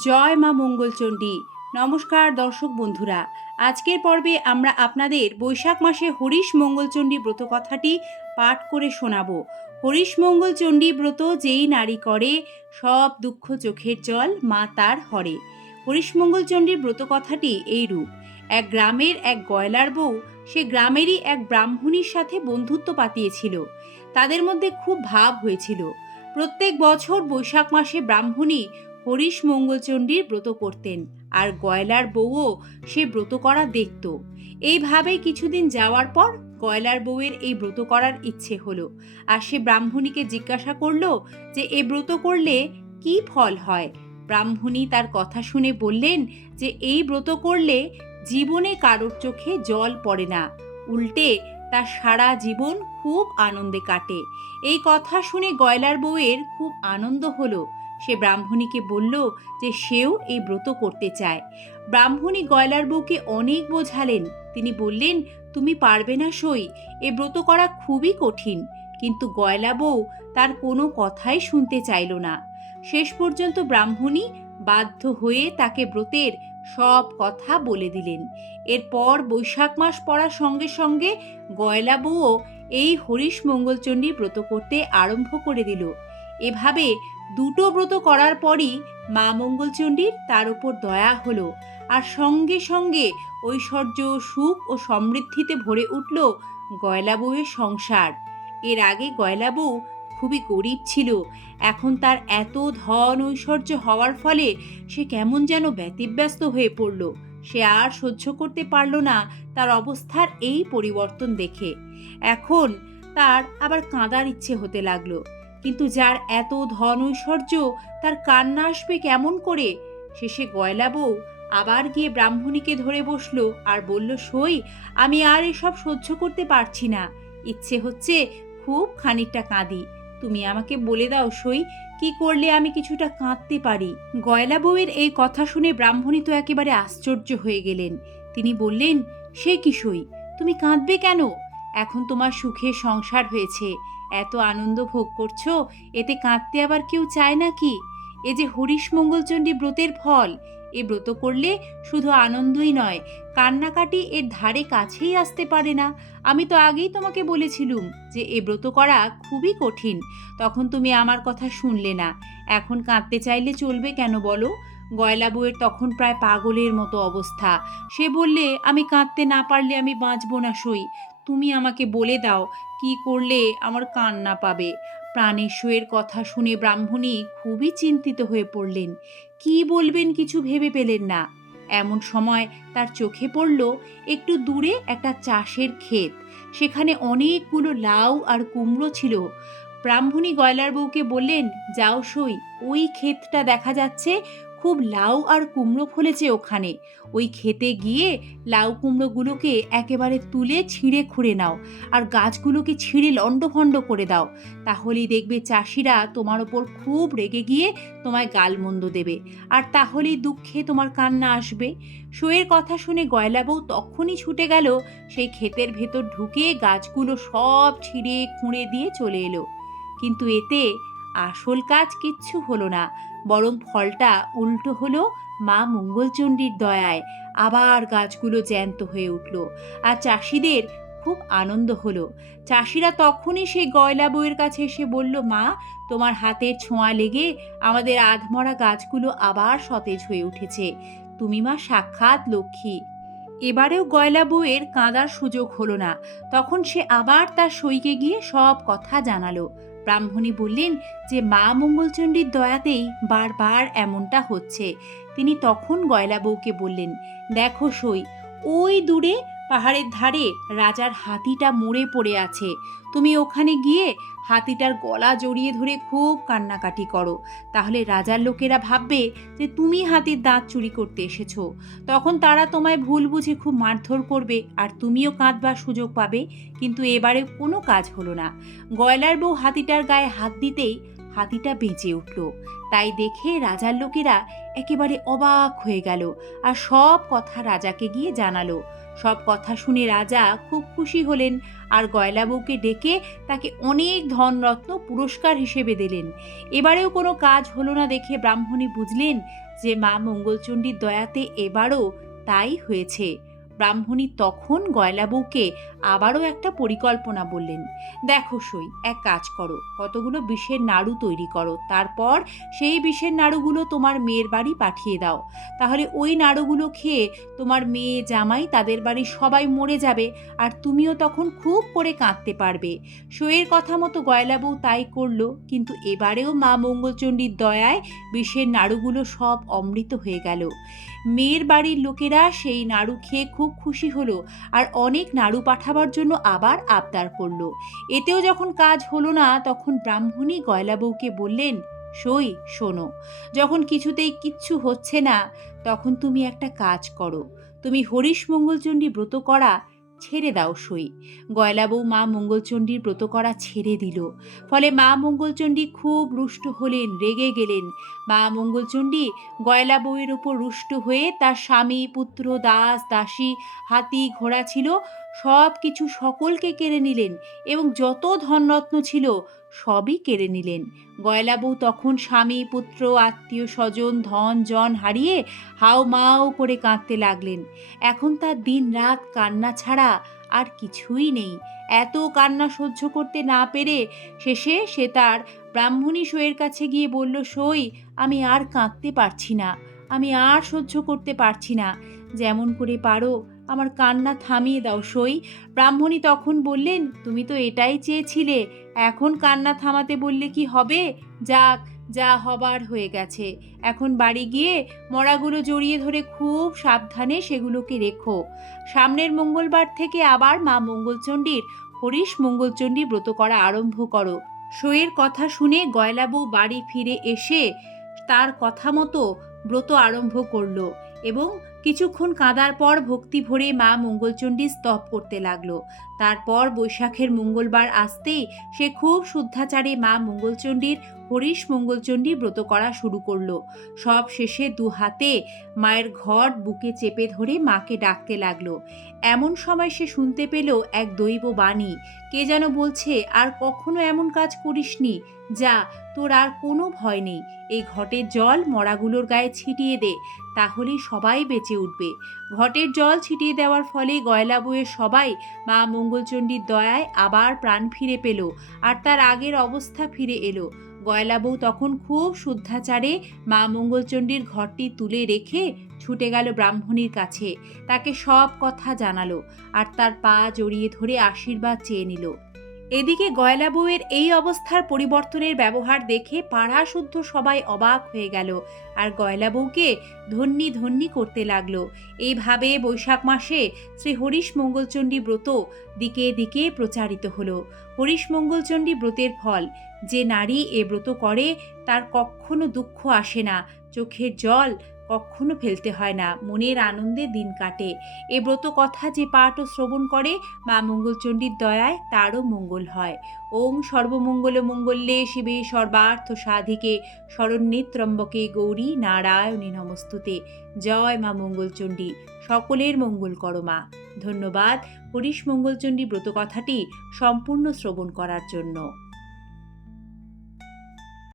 জয় মা মঙ্গলচণ্ডী। নমস্কার দর্শক বন্ধুরা, আজকের পর্বে আমরা আপনাদের বৈশাখ মাসে হরিশ মঙ্গলচণ্ডী ব্রত কথাটি পাঠ করে শোনাব। হরিশ মঙ্গলচণ্ডী ব্রত যেই নারী করে, সব দুঃখ চোখের জল মা তার হরে। হরিশ মঙ্গলচণ্ডীর ব্রত কথাটি এইরূপ। এক গ্রামের এক গয়লার বউ সে গ্রামেরই এক ব্রাহ্মণীর সাথে বন্ধুত্ব পাতিয়েছিল। তাদের মধ্যে খুব ভাব হয়েছিল। প্রত্যেক বছর বৈশাখ মাসে ব্রাহ্মণী হরিশ মঙ্গলচণ্ডীর ব্রত করতেন, আর গয়লার বউও সে ব্রত করা দেখত। এইভাবে কিছুদিন যাওয়ার পর গয়লার বউয়ের এই ব্রত করার ইচ্ছে হলো, আর সে ব্রাহ্মণীকে জিজ্ঞাসা করলো যে এ ব্রত করলে কি ফল হয়। ব্রাহ্মণী তার কথা শুনে বললেন যে এই ব্রত করলে জীবনে কারোর চোখে জল পড়ে না, উল্টে তার সারা জীবন খুব আনন্দে কাটে। এই কথা শুনে গয়লার বউয়ের খুব আনন্দ হলো। সে ব্রাহ্মণীকে বলল যে সেও এই ব্রত করতে চায়। ব্রাহ্মণী গয়লার বউকে অনেক বোঝালেন। তিনি বললেন, তুমি পারবে না সই, এ ব্রত করা খুবই কঠিন। কিন্তু গয়লা বউ তার কোনো কথাই শুনতে চাইল না। শেষ পর্যন্ত ব্রাহ্মণী বাধ্য হয়ে তাকে ব্রতের সব কথা বলে দিলেন। এরপর বৈশাখ মাস পড়ার সঙ্গে সঙ্গে গয়লা বউও এই হরিশ মঙ্গলচণ্ডী ব্রত করতে আরম্ভ করে দিল। এভাবে দুটো ব্রত করার পরই মা মঙ্গলচণ্ডীর তার উপর দয়া হলো, আর সঙ্গে সঙ্গে ঐশ্বর্য, সুখ ও সমৃদ্ধিতে ভরে উঠল গয়লা বউয়ের সংসার। এর আগে গয়লা বউ খুবই গরিব ছিল। এখন তার এত ধন ঐশ্বর্য হওয়ার ফলে সে কেমন যেন ব্যতিব্যস্ত হয়ে পড়ল। সে আর সহ্য করতে পারল না তার অবস্থার এই পরিবর্তন দেখে। এখন তার আবার কাঁদার ইচ্ছে হতে লাগলো। কিন্তু যার এত ধন ঐশ্বর্য, তার কান্না আসবে কেমন করে? শেষে গয়লা বউ আবার গিয়ে ব্রাহ্মণীকে ধরে বসলো আর বলল, সই, আমি আর এসব সহ্য করতে পারছি না। ইচ্ছে হচ্ছে খুব খানিকটা কাঁদি। তুমি আমাকে বলে দাও সই, কি করলে আমি কিছুটা কাঁদতে পারি। গয়লা বউয়ের এই কথা শুনে ব্রাহ্মণী তো একেবারে আশ্চর্য হয়ে গেলেন। তিনি বললেন, সে কি সই, তুমি কাঁদবে কেন? এখন তোমার সুখের সংসার হয়েছে, এত আনন্দ ভোগ করছো, এতে কাঁদতে আবার কেউ চায় নাকি? এ যে হরিশ মঙ্গলচণ্ডী ব্রতের ফল, এ ব্রত করলে শুধু আনন্দই নয়, কান্নাকাটি এর ধারে কাছেই আসতে পারে না। আমি তো আগেই তোমাকে বলেছিলুম যে এ ব্রত করা খুবই কঠিন, তখন তুমি আমার কথা শুনলে না। এখন কাঁদতে চাইলে চলবে কেন বলো? গয়লা বউয়ের তখন প্রায় পাগলের মতো অবস্থা। সে বললে, আমি কাঁদতে না পারলে আমি বাঁচব না সই। তুমি আমাকে বলে দাও কি করলে আমার কান্না পাবে। প্রাণেশ্বরের কথা শুনে ব্রাহ্মণী খুবই চিন্তিত হয়ে পড়লেন। কি বলবেন কিছু ভেবে পেলেন না। এমন সময় তার চোখে পড়ল একটু দূরে একটা চাষের ক্ষেত। সেখানে অনেকগুলো লাউ আর কুমড়ো ছিল। ব্রাহ্মণী গয়লার বউকে বললেন, যাও সই, ওই ক্ষেতটা দেখা যাচ্ছে, খুব লাউ আর কুমড়ো ফলেছে ওখানে। ওই ক্ষেতে গিয়ে লাউ কুমড়োগুলোকে একেবারে তুলে ছিঁড়ে খুঁড়ে নাও, আর গাছগুলোকে ছিঁড়ে লণ্ডভণ্ড করে দাও। তাহলেই দেখবে চাষিরা তোমার ওপর খুব রেগে গিয়ে তোমায় গালমন্দ দেবে, আর তাহলেই দুঃখে তোমার কান্না আসবে। সইয়ের কথা শুনে গয়লা বউ তখনই ছুটে গেল সেই ক্ষেতের ভেতর, ঢুকে গাছগুলো সব ছিঁড়ে খুঁড়ে দিয়ে চলে এলো। কিন্তু এতে আসল কাজ কিচ্ছু হলো না, বরং ফলটা উল্টো হলো। মা মঙ্গলচণ্ডীর দয়ায় আবার গাছগুলো জ্যান্ত হয়ে উঠল, আর চাষিদের খুব আনন্দ হলো। চাষিরা তখনই সেই গয়লা বউয়ের কাছে এসে বলল, মা, তোমার হাতের ছোঁয়া লেগে আমাদের আধমরা গাছগুলো আবার সতেজ হয়ে উঠেছে। তুমি মা সাক্ষাৎ লক্ষ্মী। এবারেও গয়লা বউয়ের কাঁদার সুযোগ হলো না। তখন সে আবার তার সইকে গিয়ে সব কথা জানালো। ব্রাহ্মণী বললেন যে মা মঙ্গলচণ্ডীর দয়াতেই বারবার এমনটা হচ্ছে। তিনি তখন গয়লা বউকে বললেন, দেখো সই, ওই দূরে পাহাড়ের ধারে রাজার হাতিটা মরে পড়ে আছে। তুমি ওখানে গিয়ে হাতিটার গলা জড়িয়ে ধরে খুব কান্নাকাটি করো। তাহলে রাজার লোকেরা ভাববে যে তুমি হাতির দাঁত চুরি করতে এসেছো। তখন তারা তোমায় ভুল বুঝে খুব মারধর করবে, আর তুমিও কাঁদবার সুযোগ পাবে। কিন্তু এবারে কোনো কাজ হলো না। গয়লার বউ হাতিটার গায়ে হাত দিতেই হাতিটা বেঁচে উঠল। তাই দেখে রাজার লোকেরা একেবারে অবাক হয়ে গেল আর সব কথা রাজাকে গিয়ে জানালো। সব কথা শুনে রাজা খুব খুশি হলেন আর গয়লা বউকে ডেকে তাকে অনেক ধনরত্ন পুরস্কার হিসেবে দিলেন। এবারেও কোনো কাজ হলো না দেখে ব্রাহ্মণী বুঝলেন যে মা মঙ্গলচণ্ডীর দয়াতে এবারও তাই হয়েছে। ব্রাহ্মণী তখন গয়লা বউকে আবারও একটা পরিকল্পনা বললেন। দেখো সই, এক কাজ করো, কতগুলো বিষের নাড়ু তৈরি করো, তারপর সেই বিষের নাড়ুগুলো তোমার মেয়ের বাড়ি পাঠিয়ে দাও। তাহলে ওই নাড়ুগুলো খেয়ে তোমার মেয়ে জামাই তাদের বাড়ির সবাই মরে যাবে আর তুমিও তখন খুব করে কাঁদতে পারবে। সইয়ের কথা মতো গয়লা বউ তাই করলো, কিন্তু এবারেও মা মঙ্গলচণ্ডীর দয়ায় বিষের নাড়ুগুলো সব অমৃত হয়ে গেল। মেয়ের বাড়ির লোকেরা সেই নাড়ু খেয়ে খুব খুশি হলো আর অনেক নাড়ু পাঠাবার জন্য আবার আবদার করলো। এতেও যখন কাজ হলো না তখন ব্রাহ্মণী গয়লা বউকে বললেন, সই শোনো, যখন কিছুতেই কিচ্ছু হচ্ছে না তখন তুমি একটা কাজ করো, তুমি হরিশ মঙ্গলচণ্ডী ব্রত করা ছেড়ে দাও সই। গয়লা বউ মা মঙ্গলচণ্ডীর ব্রত করা ছেড়ে দিল। ফলে মা মঙ্গলচণ্ডী খুব রুষ্ট হলেন, রেগে গেলেন। মা মঙ্গলচণ্ডী গয়লা বউয়ের উপর রুষ্ট হয়ে তার স্বামী, পুত্র, দাস, দাসী, হাতি, ঘোড়া ছিল সব কিছু সকলকে কেড়ে নিলেন এবং যত ধনরত্ন ছিল সবই কেড়ে নিলেন। গয়লা বউ তখন স্বামী, পুত্র, আত্মীয় স্বজন, ধন জন হারিয়ে হাউমাউ করে কাঁদতে লাগলেন। এখন তার দিন রাত কান্না ছাড়া আর কিছুই নেই। এত কান্না সহ্য করতে না পেরে শেষে সে তার ব্রাহ্মণী সইয়ের কাছে গিয়ে বলল, সই, আমি আর কাঁদতে পারছি না, আমি আর সহ্য করতে পারছি না, যেমন করে পারো আমার কান্না থামিয়ে দাও সই। ব্রাহ্মণী তখন বললেন, তুমি তো এটাই চেয়েছিলে, এখন কান্না থামাতে বললে কি হবে? যাক, যা হবার হয়ে গেছে, এখন বাড়ি গিয়ে মড়াগুলো জড়িয়ে ধরে খুব সাবধানে সেগুলোকে রেখো। সামনের মঙ্গলবার থেকে আবার মা মঙ্গলচণ্ডীর হরিশ মঙ্গলচণ্ডী ব্রত করা আরম্ভ করো। সইয়ের কথা শুনে গয়লা বউ বাড়ি ফিরে এসে তার কথা মতো ব্রত আরম্ভ করলো এবং কিছুক্ষণ কাঁদার পর ভক্তি ভরে মা মঙ্গলচণ্ডী স্তব করতে লাগলো। তারপর বৈশাখের মঙ্গলবার আসতেই সে খুব শুদ্ধাচারে মা মঙ্গলচণ্ডীর হরিশ মঙ্গলচণ্ডী ব্রত করা শুরু করলো। সব শেষে দু হাতে মায়ের ঘট বুকে চেপে ধরে মাকে ডাকতে লাগলো। এমন সময় সে শুনতে পেল এক দৈব বাণী। কে যেন বলছে, আর কখনো এমন কাজ করিসনি, যা, তোর আর কোনো ভয় নেই, এই ঘটের জল মড়াগুলোর গায়ে ছিটিয়ে দে, তাহলেই সবাই বেঁচে উঠবে। ঘটের জল ছিটিয়ে দেওয়ার ফলে গয়লা বউয়ের সবাই মা মঙ্গলচণ্ডীর দয়ায় আবার প্রাণ ফিরে পেল আর তার আগের অবস্থা ফিরে এলো। গয়লা বউ তখন খুব শুদ্ধাচারে মা মঙ্গলচণ্ডীর ঘরটি তুলে রেখে ছুটে গেল ব্রাহ্মণীর কাছে, তাকে সব কথা জানালো আর তার পা জড়িয়ে ধরে আশীর্বাদ চেয়ে নিল। এদিকে গয়লা বউয়ের এই অবস্থার পরিবর্তনের ব্যবহার দেখে পাড়া শুদ্ধ সবাই অবাক হয়ে গেল আর গয়লা বউকে ধন্যি ধন্যি করতে লাগলো। এইভাবে বৈশাখ মাসে শ্রী হরিশ মঙ্গলচণ্ডী ব্রত দিকে দিকে প্রচারিত হলো। হরিশ মঙ্গলচণ্ডী ব্রতের ফল, যে নারী এ ব্রত করে তার কখনো দুঃখ আসে না, চোখের জল কখনো ফেলতে হয় না, মনের আনন্দে দিন কাটে। এ ব্রত কথা যে পাঠ ও শ্রবণ করে মা মঙ্গলচণ্ডীর দয়ায় তারও মঙ্গল হয়। ওং সর্বমঙ্গল মঙ্গলে শিবে সর্বার্থ সাধিকে শরণ্যে ত্র্যম্বকে গৌরী নারায়ণী নমস্তুতে। জয় মা মঙ্গলচণ্ডী, সকলের মঙ্গল করো মা। ধন্যবাদ হরিশ মঙ্গলচণ্ডী ব্রত কথাটি সম্পূর্ণ শ্রবণ করার জন্য।